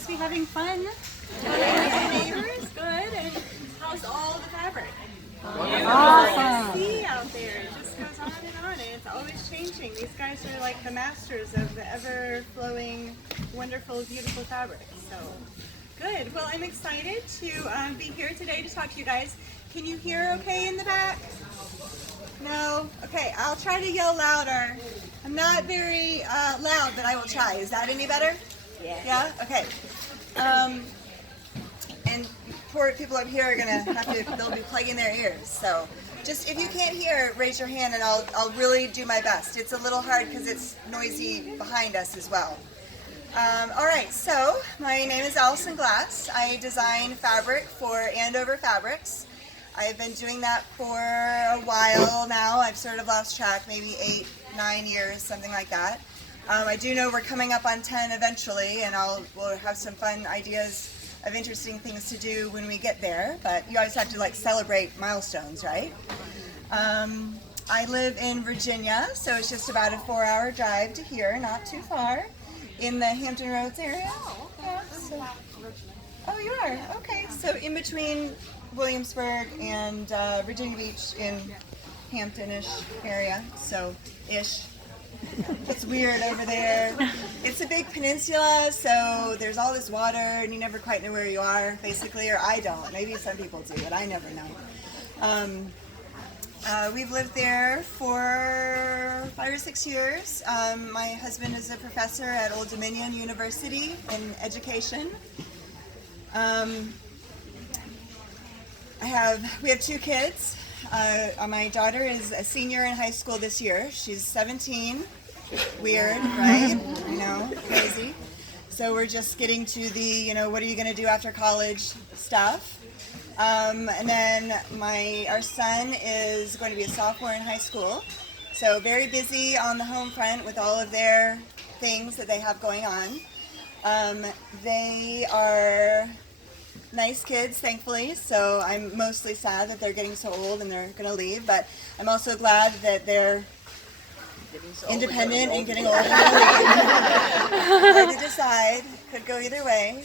Must be having fun. Neighbors, good. And how's all the fabric? Awesome. See out there, it just goes on and on, and it's always changing. These guys are like the masters of the ever-flowing, wonderful, beautiful fabric. So, good. Well, I'm excited to be here today to talk to you guys. Can you hear okay in the back? No? Okay, I'll try to yell louder. I'm not very loud, but I will try. Is that any better? Yeah. Yeah? Okay. And poor people up here are gonna they'll be plugging their ears. So just if you can't hear, raise your hand and I'll really do my best. It's a little hard because it's noisy behind us as well. All right, so my name is Alison Glass. I design fabric for Andover Fabrics. I've been doing that for a while now. I've sort of lost track, maybe 8, 9 years, something like that. I do know we're coming up on 10 eventually, and we'll have some fun ideas of interesting things to do when we get there, but you always have to like celebrate milestones, right? I live in Virginia, so it's just about a 4-hour drive to here, not too far, in the Hampton Roads area. Oh, okay. Yeah, so, oh, you are? Okay, so in between Williamsburg and Virginia Beach in Hampton-ish area, so ish. It's weird over there. It's a big peninsula, so there's all this water and you never quite know where you are, basically, or I don't. Maybe some people do, but I never know. We've lived there for 5 or 6 years. My husband is a professor at Old Dominion University in education. We have 2 kids. My daughter is a senior in high school this year. She's 17. Weird, right? I know, crazy. So we're just getting to the, what are you going to do after college stuff. And then our son is going to be a sophomore in high school. So very busy on the home front with all of their things that they have going on. They are nice kids, thankfully, so I'm mostly sad that they're getting so old and they're going to leave, but I'm also glad that they're independent and getting older and going to leave. Hard to decide. Could go either way.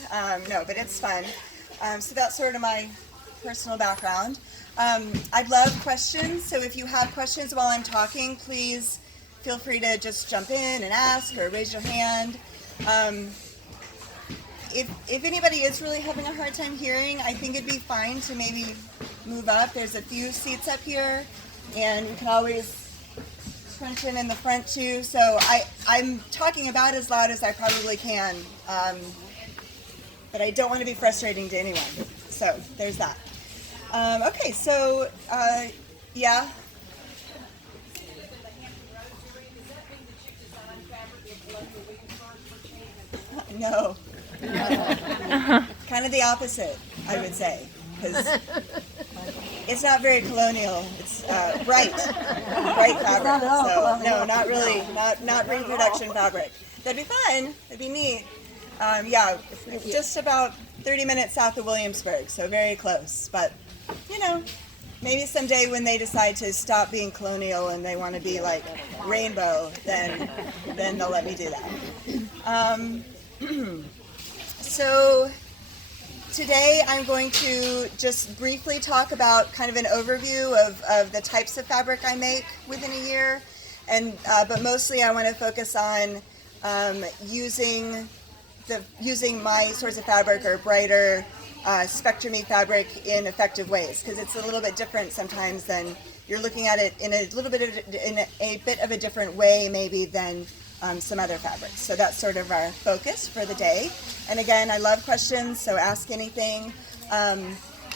No, but it's fun. So that's sort of my personal background. I'd love questions, so if you have questions while I'm talking, please feel free to just jump in and ask or raise your hand. If anybody is really having a hard time hearing, I think it'd be fine to maybe move up. There's a few seats up here, and you can always crunch in the front too. So I'm talking about as loud as I probably can, but I don't want to be frustrating to anyone. So there's that. Okay, so yeah. No. Kind of the opposite, I would say, because it's not very colonial. It's bright fabric. So no, not really, not reproduction fabric. That'd be fun. That'd be neat. Yeah, just about 30 minutes south of Williamsburg, so very close. But maybe someday when they decide to stop being colonial and they want to be like rainbow, then they'll let me do that. So today I'm going to just briefly talk about kind of an overview of the types of fabric I make within a year, but mostly I want to focus on using my sorts of fabric or brighter spectrum-y fabric in effective ways, because it's a little bit different sometimes than you're looking at it in a bit of a different way maybe than some other fabrics. So that's sort of our focus for the day. And again, I love questions, so ask anything.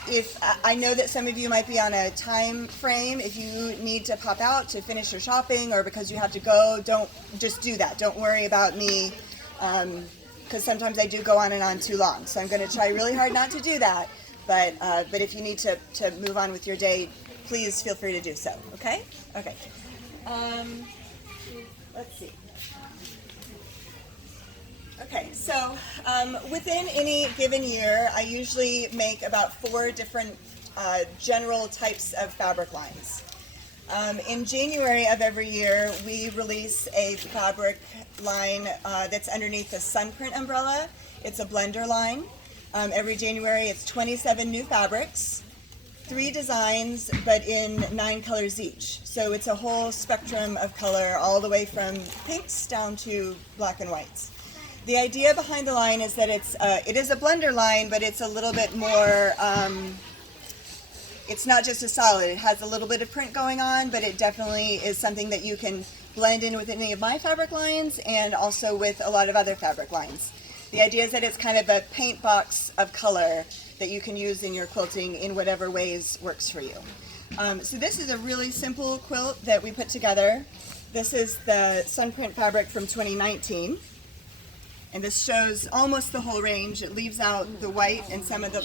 If I know that some of you might be on a time frame, if you need to pop out to finish your shopping or because you have to go, don't just do that. Don't worry about me, because sometimes I do go on and on too long. So I'm going to try really hard not to do that. But if you need to move on with your day, please feel free to do so. Okay? Okay. Let's see. Okay, so within any given year, I usually make about 4 different general types of fabric lines. In January of every year, we release a fabric line that's underneath the Sunprint umbrella. It's a blender line. Every January it's 27 new fabrics, 3 designs, but in 9 colors each. So it's a whole spectrum of color, all the way from pinks down to black and whites. The idea behind the line is that it is a blender line, but it's a little bit more, it's not just a solid. It has a little bit of print going on, but it definitely is something that you can blend in with any of my fabric lines and also with a lot of other fabric lines. The idea is that it's kind of a paint box of color that you can use in your quilting in whatever ways works for you. So this is a really simple quilt that we put together. This is the Sunprint fabric from 2019. And this shows almost the whole range. It leaves out the white and some of the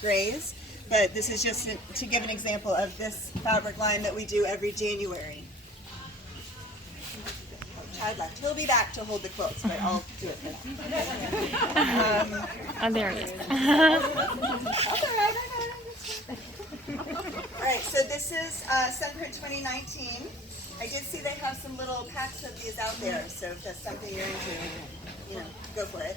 grays. But this is just to give an example of this fabric line that we do every January. Chad left. He'll be back to hold the quilts, but I'll do it for now. Oh, there it is. That's all right. All right, so this is Sunprint 2019. I did see they have some little packs of these out there, so if that's something you're into, go for it.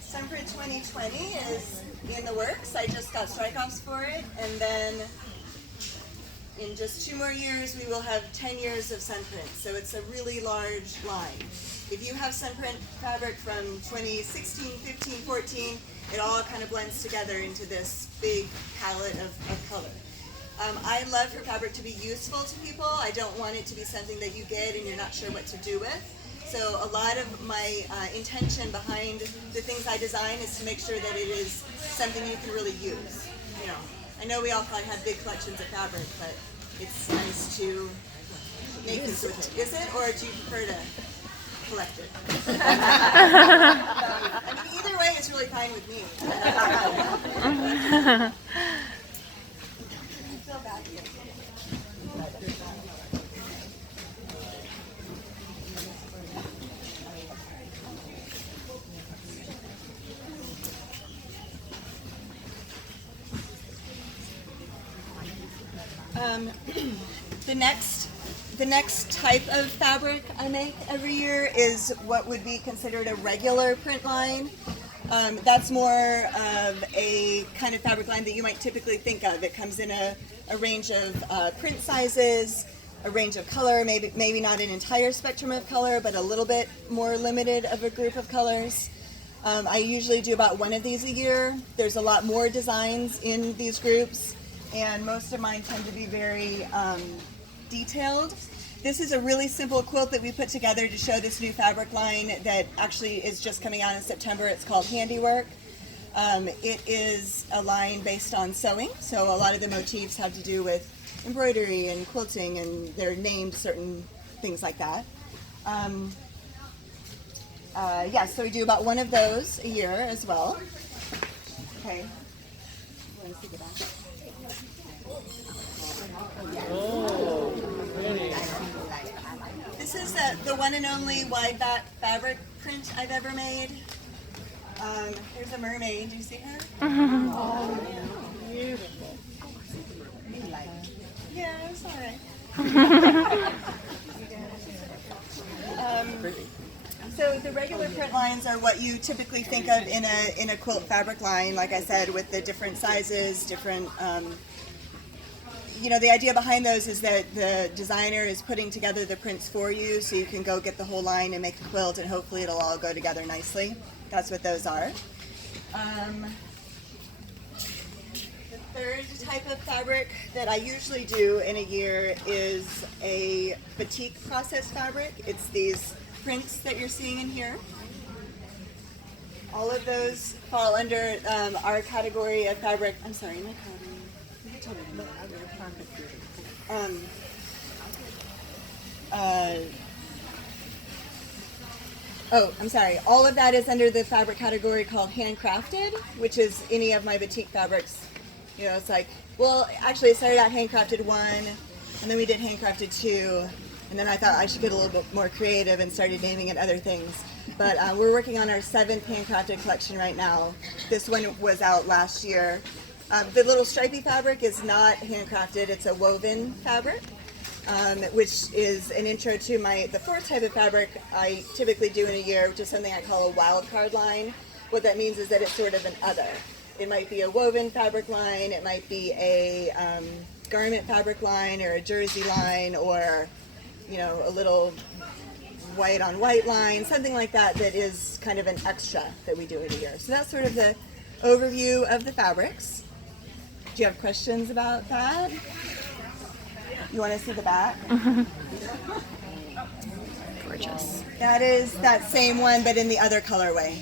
Sunprint 2020 is in the works. I just got strike-offs for it, and then in just 2 more years, we will have 10 years of Sunprint, so it's a really large line. If you have Sunprint fabric from 2016, 15, 14, it all kind of blends together into this big palette of color. I love for fabric to be useful to people. I don't want it to be something that you get and you're not sure what to do with. So a lot of my intention behind the things I design is to make sure that it is something you can really use. I know we all probably have big collections of fabric, but it's nice to make things with it. Is it, or do you prefer to collect it? I mean, either way is really fine with me. I feel bad here. The next type of fabric I make every year is what would be considered a regular print line. That's more of a kind of fabric line that you might typically think of. It comes in a range of print sizes, a range of color, maybe not an entire spectrum of color, but a little bit more limited of a group of colors. I usually do about 1 of these a year. There's a lot more designs in these groups, and most of mine tend to be very detailed. This is a really simple quilt that we put together to show this new fabric line that actually is just coming out in September. It's called Handiwork. It is a line based on sewing, so a lot of the motifs have to do with embroidery and quilting, and they're named certain things like that. So we do about 1 of those a year as well. Okay. You want to see the back? This is the one and only wide back fabric print I've ever made. Here's a mermaid. Do you see her? Oh, beautiful. Yeah, it's all right. So the regular print lines are what you typically think of in a quilt fabric line, like I said, with the different sizes, different. The idea behind those is that the designer is putting together the prints for you, so you can go get the whole line and make a quilt, and hopefully it'll all go together nicely. That's what those are. The third type of fabric that I usually do in a year is a batik process fabric. It's these prints that you're seeing in here. All of those fall under our category of fabric. I'm sorry, my I'm sorry. All of that is under the fabric category called handcrafted, which is any of my batik fabrics. It's like, well, actually it started out handcrafted 1, and then we did handcrafted 2, and then I thought I should get a little bit more creative and started naming it other things. But we're working on our 7th handcrafted collection right now. This one was out last year. The little stripy fabric is not handcrafted, it's a woven fabric. which is an intro to the fourth type of fabric I typically do in a year, which is something I call a wild card line. What that means is that it's sort of an other. It might be a woven fabric line, it might be a garment fabric line, or a jersey line, or a little white on white line, something like that, that is kind of an extra that we do in a year. So that's sort of the overview of the fabrics. Do you have questions about that? You want to see the back? Gorgeous. That is that same one, but in the other colorway.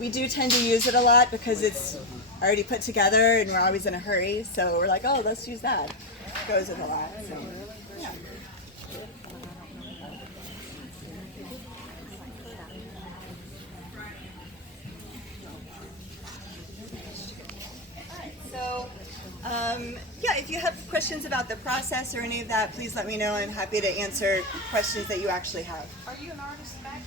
We do tend to use it a lot because it's already put together and we're always in a hurry. So we're like, oh, let's use that. It goes with a lot. So, yeah. So, if you have questions about the process or any of that, please let me know. I'm happy to answer questions that you actually have. Are you an artist background?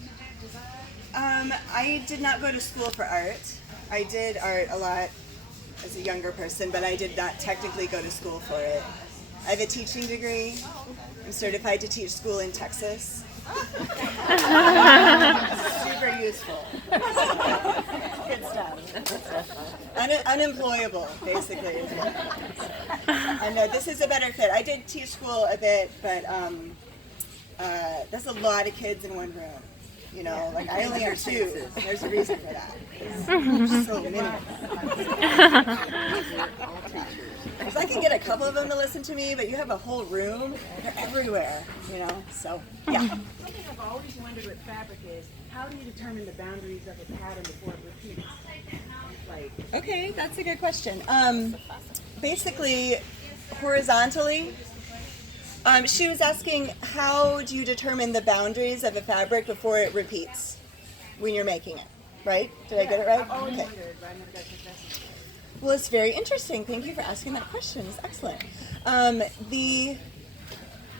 You do design? I did not go to school for art. I did art a lot as a younger person, but I did not technically go to school for it. I have a teaching degree. I'm certified to teach school in Texas. Super useful. Good stuff. Unemployable, basically. Is what it is. I know this is a better fit. I did teach school a bit, but that's a lot of kids in one room. Like I only have two. There's a reason for that. There's so many of them. Because I can get a couple of them to listen to me, but you have a whole room. They're everywhere, So, yeah. One thing I've always wondered with fabric is, how do you determine the boundaries of a pattern before it repeats? Okay, that's a good question. Basically, horizontally, she was asking, how do you determine the boundaries of a fabric before it repeats when you're making it, right? Did I get it right? I've always Okay. wondered, but I never got to test it. Well, it's very interesting. Thank you for asking that question. It's excellent.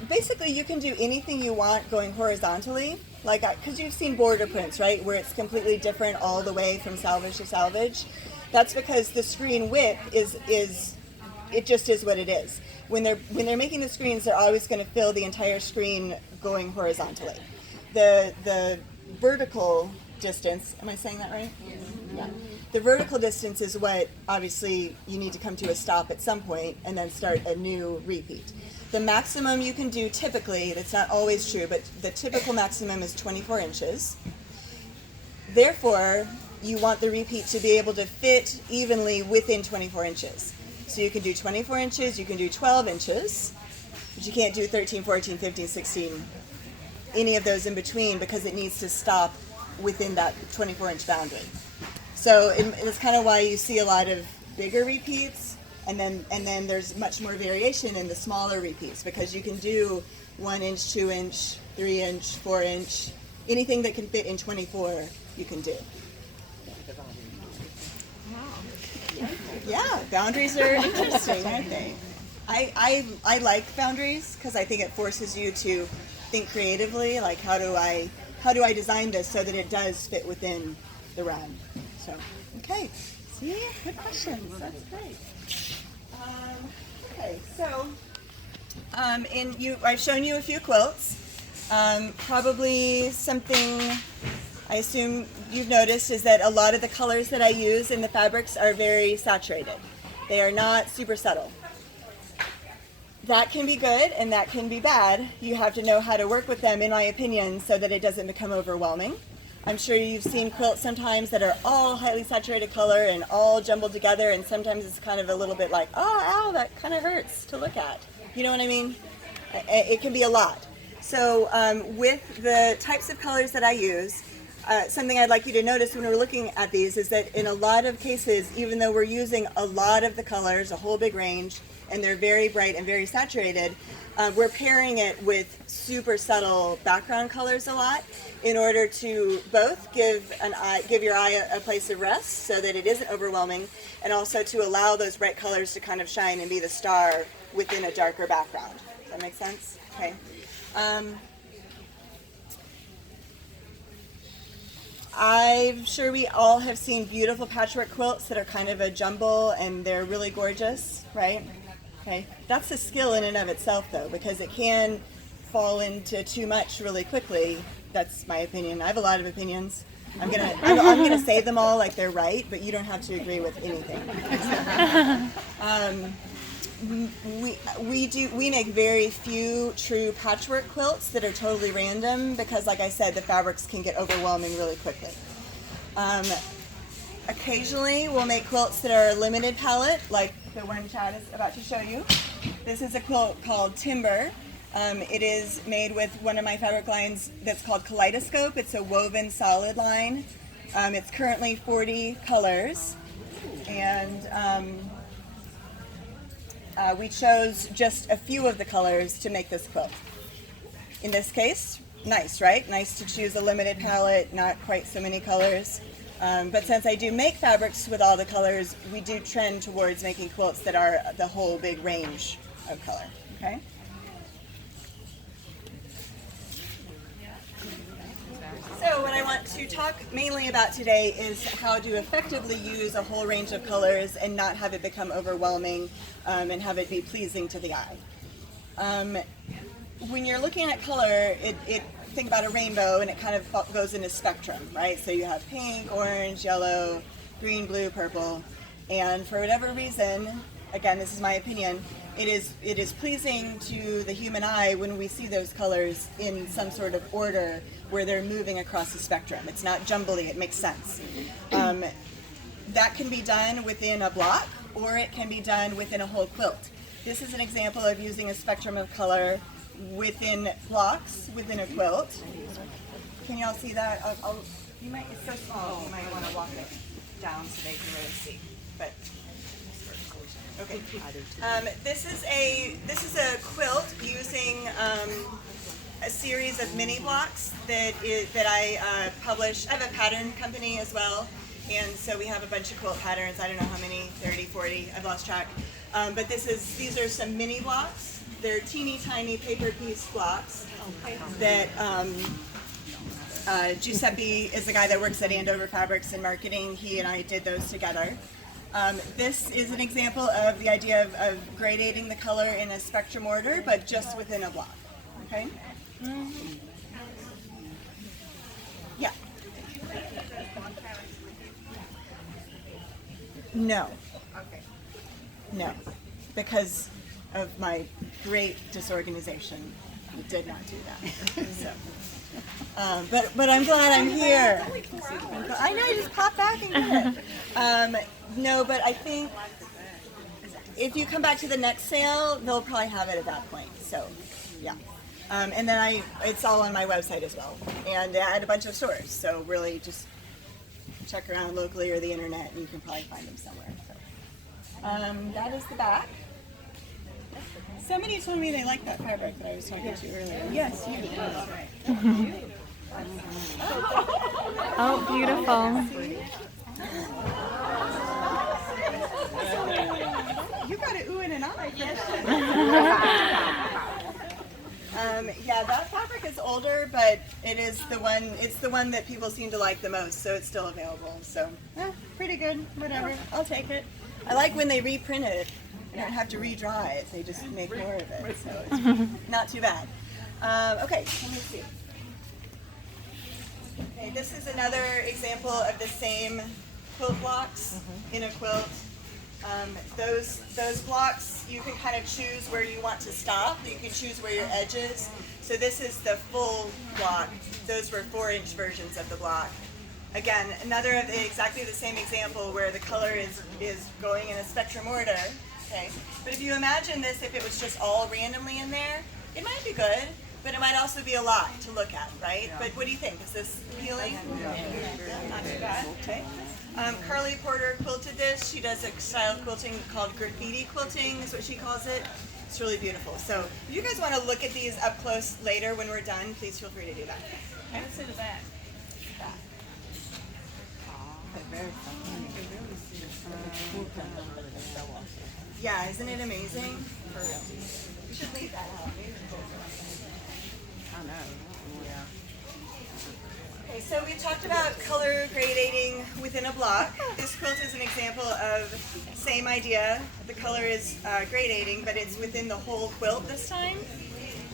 Basically, you can do anything you want going horizontally, because you've seen border prints, right, where it's completely different all the way from salvage to salvage. That's because the screen width it just is what it is. When they're making the screens, they're always going to fill the entire screen going horizontally. The vertical distance, am I saying that right? Yeah. The vertical distance is what, obviously, you need to come to a stop at some point and then start a new repeat. The maximum you can do typically, that's not always true, but the typical maximum is 24 inches. Therefore, you want the repeat to be able to fit evenly within 24 inches. So you can do 24 inches, you can do 12 inches, but you can't do 13, 14, 15, 16, any of those in between, because it needs to stop within that 24-inch boundary. So it's kind of why you see a lot of bigger repeats, and then there's much more variation in the smaller repeats, because you can do 1 inch, 2 inch, 3 inch, 4 inch, anything that can fit in 24 you can do. Yeah, boundaries are interesting, aren't they? I like boundaries because I think it forces you to think creatively, like how do I design this so that it does fit within the run. So, okay, see, good questions. That's great. Okay, so I've shown you a few quilts. Probably something I assume you've noticed is that a lot of the colors that I use in the fabrics are very saturated. They are not super subtle. That can be good and that can be bad. You have to know how to work with them, in my opinion, so that it doesn't become overwhelming. I'm sure you've seen quilts sometimes that are all highly saturated color and all jumbled together, and sometimes it's kind of a little bit like, oh, ow, that kind of hurts to look at. You know what I mean? It can be a lot. So with the types of colors that I use, something I'd like you to notice when we're looking at these is that in a lot of cases, even though we're using a lot of the colors, a whole big range, and they're very bright and very saturated, we're pairing it with super subtle background colors a lot in order to both give your eye a place of rest so that it isn't overwhelming, and also to allow those bright colors to kind of shine and be the star within a darker background. Does that make sense? Okay. I'm sure we all have seen beautiful patchwork quilts that are kind of a jumble and they're really gorgeous, right? Okay, that's a skill in and of itself, though, because it can fall into too much really quickly. That's my opinion. I have a lot of opinions. I'm gonna say them all like they're right, but you don't have to agree with anything. We make very few true patchwork quilts that are totally random because, like I said, the fabrics can get overwhelming really quickly. Occasionally, we'll make quilts that are limited palette, like the one Chad is about to show you. This is a quilt called Timber. It is made with one of my fabric lines that's called Kaleidoscope. It's a woven solid line. It's currently 40 colors, and we chose just a few of the colors to make this quilt. In this case, nice, right? Nice to choose a limited palette, not quite so many colors. But since I do make fabrics with all the colors, we do trend towards making quilts that are the whole big range of color, okay? So what I want to talk mainly about today is how to effectively use a whole range of colors and not have it become overwhelming and have it be pleasing to the eye. When you're looking at color, think about a rainbow, and it kind of goes in a spectrum, right? So you have pink, orange, yellow, green, blue, purple, and for whatever reason, again, this is my opinion, it is pleasing to the human eye when we see those colors in some sort of order where they're moving across the spectrum. It's not jumbly, it makes sense. That can be done within a block, or it can be done within a whole quilt. This is an example of using a spectrum of color within blocks within a quilt. Can y'all see that? It's so small, you might want to walk it down so they can really see. But okay. This is a quilt using a series of mini blocks that I publish. I have a pattern company as well, and so we have a bunch of quilt patterns. I don't know how many, 30, 40, I've lost track. But these are some mini blocks. They're teeny tiny paper piece blocks that Giuseppe is the guy that works at Andover Fabrics and Marketing. He and I did those together. This is an example of the idea of gradating the color in a spectrum order, but just within a block. Okay? Yeah. No. No. Because of my great disorganization, we did not do that. So, but I'm glad I'm here. I know, just pop back and get it. No, but I think if you come back to the next sale, they'll probably have it at that point. So, yeah. And then it's all on my website as well, and at a bunch of stores. So really, just check around locally or the internet, and you can probably find them somewhere. So, that is the back. Somebody told me they liked that fabric that I was talking to earlier. Yes, you did. Oh, beautiful. You got an ooh and an eye. Yeah, that fabric is older, but it's the one that people seem to like the most, so it's still available. So, pretty good, whatever. I'll take it. I like when they reprint it. You don't have to redraw it, they just make more of it, so it's not too bad. Okay, let me see. Okay, this is another example of the same quilt blocks in a quilt. Those blocks, you can kind of choose where you want to stop. You can choose where your edge is. So this is the full block. Those were 4-inch versions of the block. Again, another of exactly the same example where the color is going in a spectrum order. Okay, but if you imagine this, if it was just all randomly in there, it might be good, but it might also be a lot to look at, right? Yeah. But what do you think? Is this appealing? Yeah, not too bad. Okay. Carly Porter quilted this. She does a style of quilting called graffiti quilting, is what she calls it. It's really beautiful. So if you guys want to look at these up close later when we're done, please feel free to do that. Okay. Let's see the back. Yeah, isn't it amazing? You should leave that out. I know. Yeah. Okay, so we talked about color gradating within a block. This quilt is an example of same idea. The color is gradating, but it's within the whole quilt this time.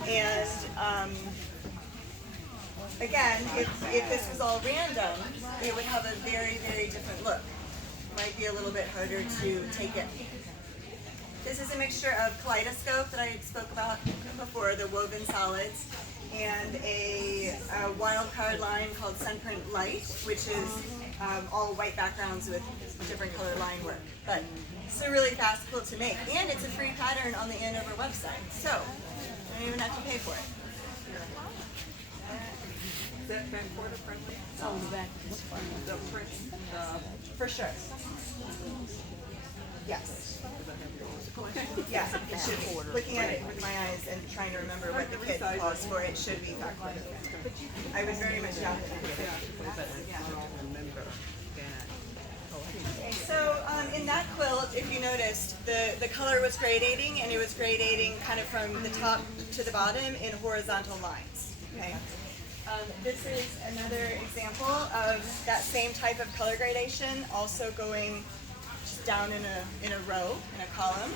And again, if this was all random, it would have a very, very different look. Might be a little bit harder to take in. This is a mixture of kaleidoscope that I spoke about before, the woven solids, and a wild card line called Sunprint Light, which is all white backgrounds with different color line work. But it's a really fast quilt to make, and it's a free pattern on the Andover website, so you don't even have to pay for it. Is that back quarter friendly? Oh, the back. The print. For sure. Yes. Yeah, it should be. Looking at it with my eyes and trying to remember what the kit calls for, it should be back quarter. I would very much doubt that. Okay, so in that quilt, if you noticed, the color was gradating, and it was gradating kind of from the top to the bottom in horizontal lines. Okay. This is another example of that same type of color gradation, also going just down in a row, in a column.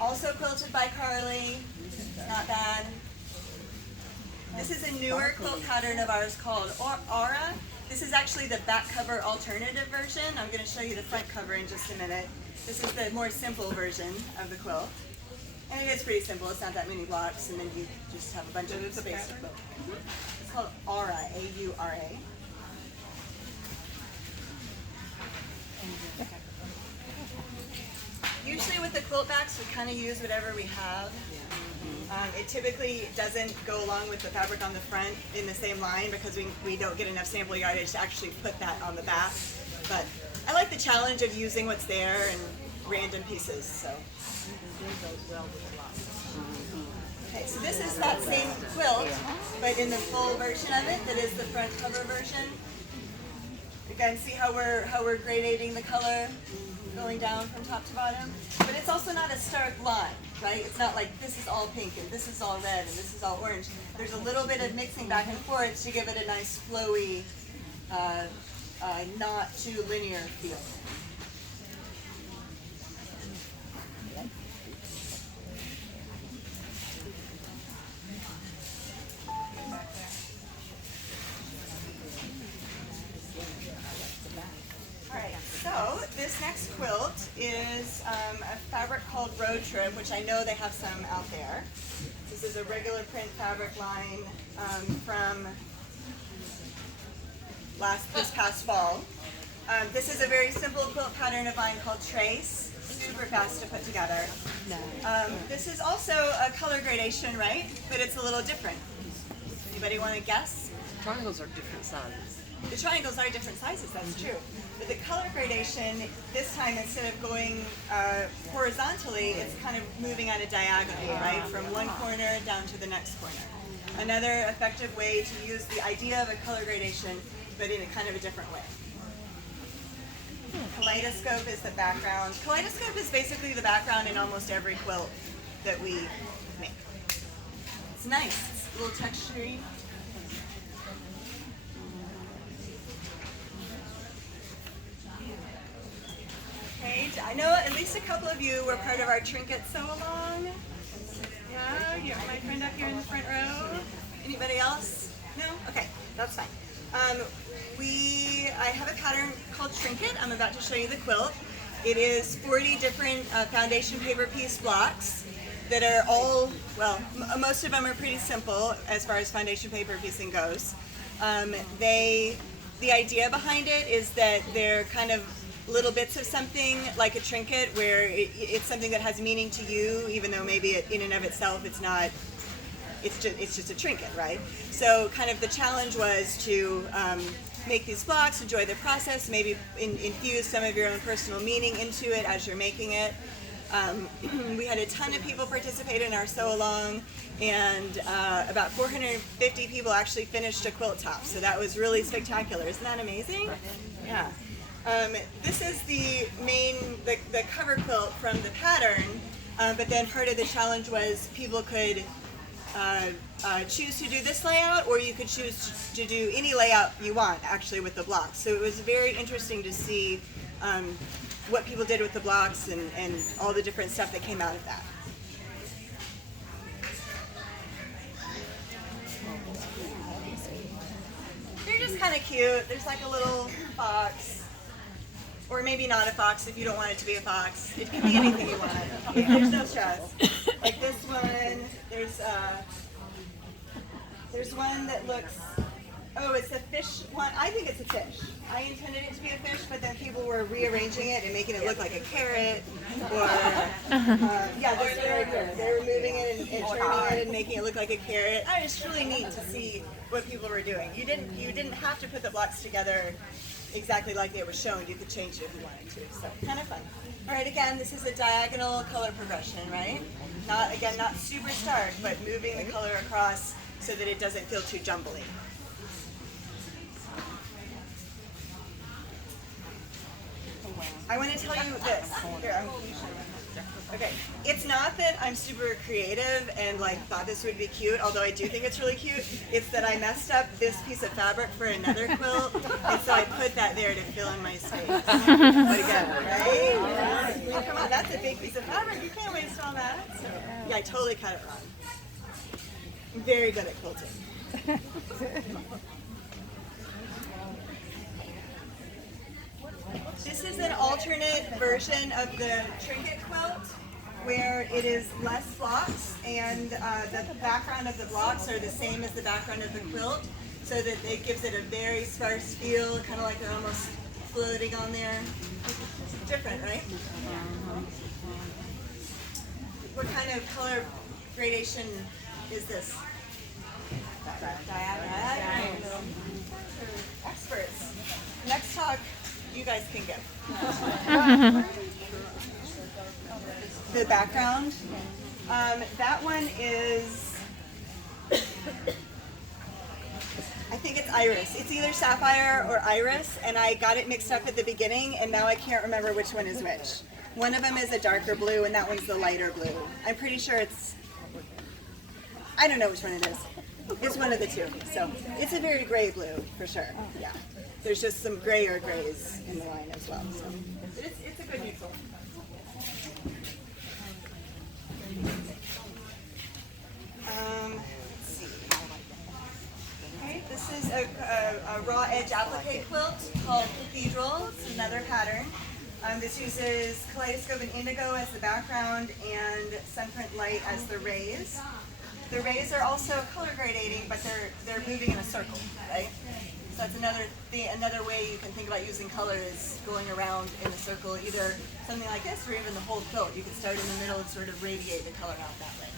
Also quilted by Carly, not bad. This is a newer quilt pattern of ours called Aura. This is actually the back cover alternative version. I'm going to show you the front cover in just a minute. This is the more simple version of the quilt. And it is pretty simple. It's not that many blocks, and then you just have a bunch of space to quilt. It's called Aura, A-U-R-A. Usually with the quilt backs, we kind of use whatever we have. It typically doesn't go along with the fabric on the front in the same line because we don't get enough sample yardage to actually put that on the back. But I like the challenge of using what's there and random pieces. So. Okay, so this is that same quilt, but in the full version of it, that is the front cover version. Again, see how we're gradating the color, going down from top to bottom. But it's also not a stark line, right? It's not like this is all pink and this is all red and this is all orange. There's a little bit of mixing back and forth to give it a nice flowy, not too linear feel. So this next quilt is a fabric called Road Trip, which I know they have some out there. This is a regular print fabric line from this past fall. This is a very simple quilt pattern of mine called Trace. Super fast to put together. This is also a color gradation, right? But it's a little different. Anybody want to guess? Triangles are different sizes. The triangles are different sizes, that's true. But the color gradation, this time instead of going horizontally, it's kind of moving at a diagonally, right? From one corner down to the next corner. Another effective way to use the idea of a color gradation, but in a kind of a different way. Kaleidoscope is the background. Kaleidoscope is basically the background in almost every quilt that we make. It's nice, it's a little textury. Okay, I know at least a couple of you were part of our trinket sew along. Yeah, you're my friend up here in the front row. Anybody else? No? Okay, that's fine. I have a pattern called Trinket. I'm about to show you the quilt. It is 40 different foundation paper piece blocks that are all, well, most of them are pretty simple as far as foundation paper piecing goes. The idea behind it is that they're kind of little bits of something like a trinket where it's something that has meaning to you, even though maybe in and of itself it's not, it's just a trinket, right? So kind of the challenge was to make these blocks, enjoy the process, maybe infuse some of your own personal meaning into it as you're making it. We had a ton of people participate in our sew along, and about 450 people actually finished a quilt top, so that was really spectacular. Isn't that amazing? Yeah. This is the cover quilt from the pattern, but then part of the challenge was people could choose to do this layout, or you could choose to do any layout you want actually with the blocks. So it was very interesting to see what people did with the blocks and all the different stuff that came out of that. They're just kind of cute. There's like a little fox, or maybe not a fox if you don't want it to be a fox. It can be anything you want. There's no stress. Like this one, there's one that looks, oh, it's a fish one. I think it's a fish. I intended it to be a fish, but then people were rearranging it and making it look like a carrot, or yeah, this one right here. They were moving it and turning it and making it look like a carrot. It's really neat to see what people were doing. You didn't have to put the blocks together exactly like it was shown. You could change it if you wanted to. So kind of fun. All right, again, this is a diagonal color progression, right? Not super stark, but moving the color across so that it doesn't feel too jumbly. I want to tell you this. Here, okay, it's not that I'm super creative and like thought this would be cute, although I do think it's really cute. It's that I messed up this piece of fabric for another quilt, and so I put that there to fill in my space. But again, right? Oh, come on, that's a big piece of fabric. You can't waste all that. So, yeah, I totally cut it wrong. I'm very good at quilting. This is an alternate version of the trinket quilt where it is less blocks and the background of the blocks are the same as the background of the quilt, so that it gives it a very sparse feel, kind of like they're almost floating on there. Different, right? What kind of color gradation is this? Diagonal. Experts. Next talk you guys can give. The background. That one is, I think it's iris. It's either sapphire or iris, and I got it mixed up at the beginning, and now I can't remember which one is which. One of them is a darker blue, and that one's the lighter blue. I'm pretty sure it's, I don't know which one it is. It's one of the two. So it's a very gray blue, for sure. Yeah. There's just some grayer grays in the line as well. So it's a good neutral. Let's see. Okay, this is a raw edge applique quilt called Cathedral. It's another pattern. This uses kaleidoscope and indigo as the background and sunprint light as the rays. The rays are also color gradating, but they're moving in a circle, right? So that's another way you can think about using color is going around in a circle, either something like this or even the whole quilt. You can start in the middle and sort of radiate the color out that way.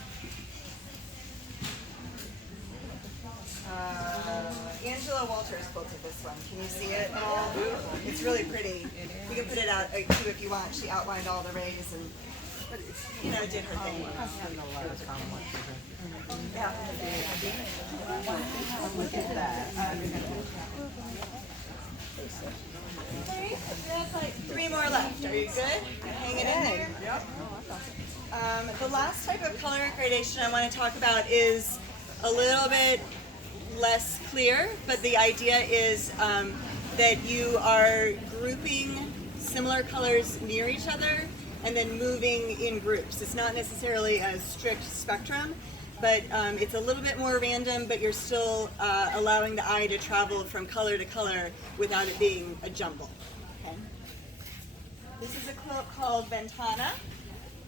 Angela Walters quilted this one. Can you see it at all? It's really pretty. You can put it out too if you want. She outlined all the rays and, did her thing. Yeah. Look at that. That's like 3 more left. Are you good? Hanging in there? Yep. The last type of color gradation I want to talk about is a little bit less clear, but the idea is that you are grouping similar colors near each other and then moving in groups. It's not necessarily a strict spectrum, but it's a little bit more random, but you're still allowing the eye to travel from color to color without it being a jumble. Okay. This is a quilt called Ventana.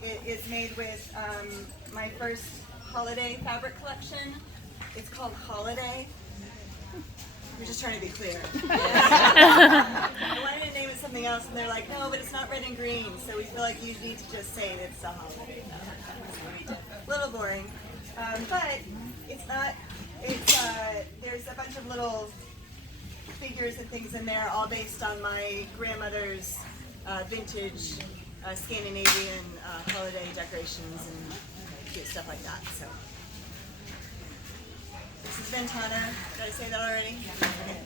It is made with my first holiday fabric collection. It's called Holiday. We're just trying to be clear. I wanted to name it something else, and they're like, no, but it's not red and green, so we feel like you need to just say it's a holiday. A little boring. But it's not, there's a bunch of little figures and things in there, all based on my grandmother's vintage Scandinavian holiday decorations and cute stuff like that. So. This is Ventana. Did I say that already? Okay.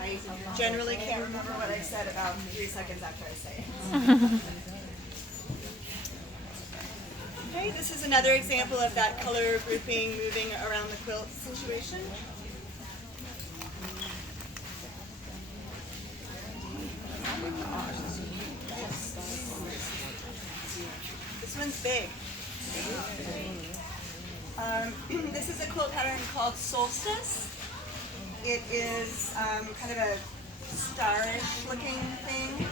I generally can't remember what I said about 3 seconds after I say it. Okay, this is another example of that color grouping moving around the quilt situation. This one's big. This is a quilt pattern called Solstice. It is kind of a starish looking thing.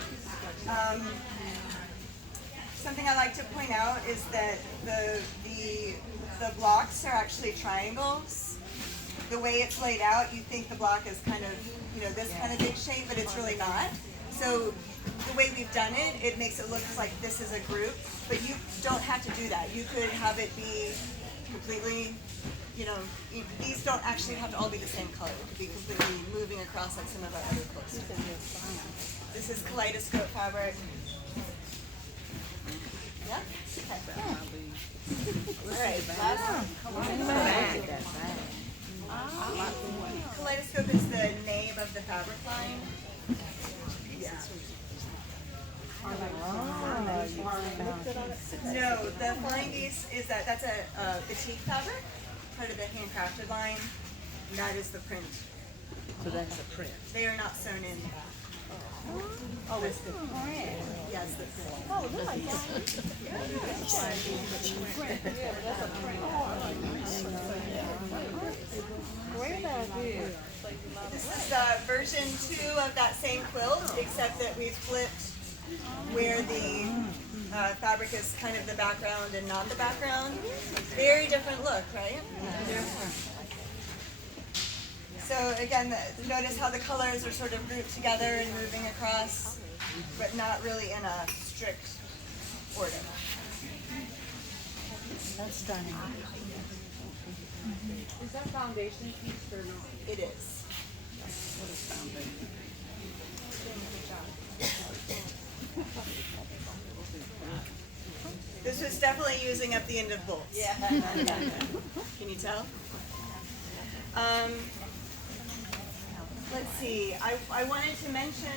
Something I like to point out is that the blocks are actually triangles. The way it's laid out, you think the block is kind of, this kind of big shape, but it's really not. So the way we've done it, it makes it look like this is a group, but you don't have to do that. You could have it be completely, these don't actually have to all be the same color. It could be completely moving across like some of our other quilts. This is kaleidoscope fabric. Yeah? Okay. All right. Kaleidoscope is the name of the fabric line. Yeah. No, the flying geese is that's a batik fabric, part of the handcrafted line. And that is the print. So that's a print. They are not sewn in. Oh, it's the print. Yes, the print. Oh, really? This is version 2 of that same quilt, except that we've flipped where the fabric is kind of the background and not the background. Very different look, right? So again, notice how the colors are sort of grouped together and moving across, but not really in a strict order. That's stunning. Is that foundation piece or not? It is. What is foundation? This was definitely using up the end of bolts. Yeah. Can you tell? Let's see. I wanted to mention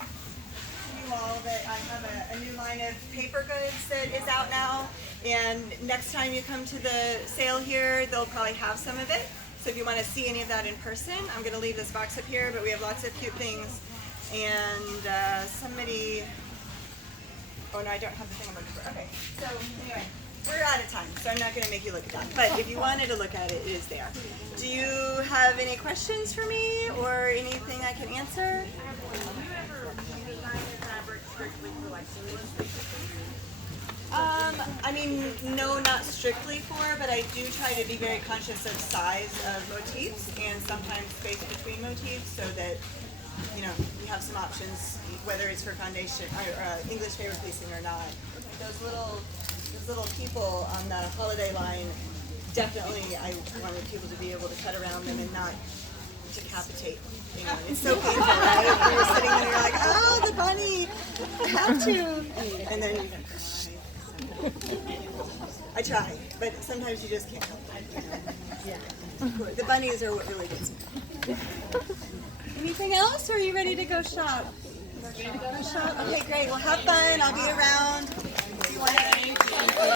to you all that I have a new line of paper goods that is out now. And next time you come to the sale here, they'll probably have some of it. So if you want to see any of that in person, I'm going to leave this box up here, but we have lots of cute things. And somebody, oh no, I don't have the thing I'm looking for. Okay, so anyway, we're out of time, so I'm not going to make you look at that. But if you wanted to look at it, it is there. Do you have any questions for me or anything I can answer? Do you ever design your fabric strictly for like seamless? I mean, no, not strictly for, but I do try to be very conscious of size of motifs and sometimes space between motifs so that, you have some options, whether it's for foundation or English fabric piecing or not. Those little people on the holiday line, definitely I wanted people to be able to cut around them and not decapitate anyone. It's so painful, right? You're sitting there, you're like, oh, the bunny, I have to. And then I try, but sometimes you just can't help it. Yeah. The bunnies are what really gets me. Anything else, or are you ready to go shop? Ready to go shop? Okay, great. Well, have fun. I'll be around.